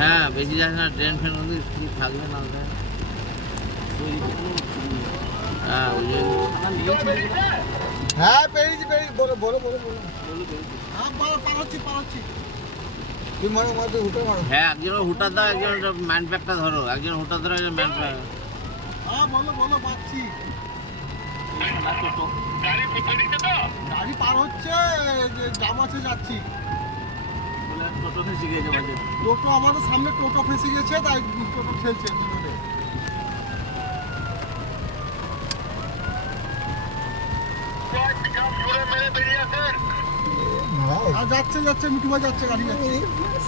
হ্যাঁ বেশি যাস না, ট্রেন ফ্রেন কিন্তু স্পিড থাকবে না ওটা। হ্যাঁ ওই যে হ্যাঁ পেরেছি বলো বলো বলো বলো হ্যাঁ বলো পারছি তুমি মারো মারো হুটা মারো। হ্যাঁ একজন হুটার দাও, একজন ম্যান প্যাকটা ধরো, একজন হুটার ধরো, একজন ম্যান প্যাক। হ্যাঁ বলো বলো পাচ্ছি। গাড়ি পার হচ্ছে, যে জাম আছে যাচ্ছি। টোটো ফেসে গিয়েছে মাঝে। টোটো আমাদের সামনে টোটো ফেসে গেছে, তাই টোটো ঠেলছে দুজনে। যাচ্ছে মিঠু ভাই যাচ্ছে, গাড়ি যাচ্ছে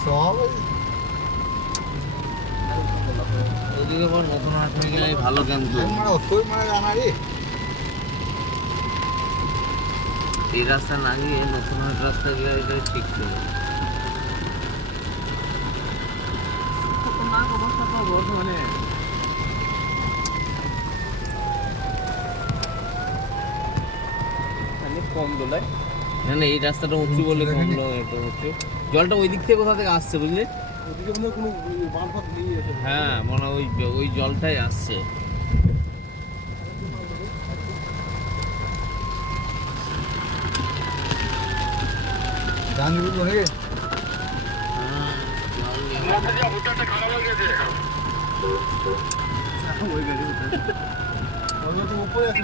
সব। ওইদিকে পর নতুন হাট হয়ে গেলে ভালো, কিন্তু এই রাস্তা না গিয়ে নতুন হাট রাস্তা গেলে এটাই ঠিক ছিল। কম দোলায় না না এই রাস্তাটা উঁচু বলে কমলো, একটু উঁচু। জলটা ওই দিক থেকে কোথা থেকে আসছে বুঝলি? ওদিকে মনে হয় কোনো বাঁধ নিয়ে যেতে। হ্যাঁ মনে হয় ওই জলটাই আসছে। গান দিবি তো নাকি? উপরে আছে।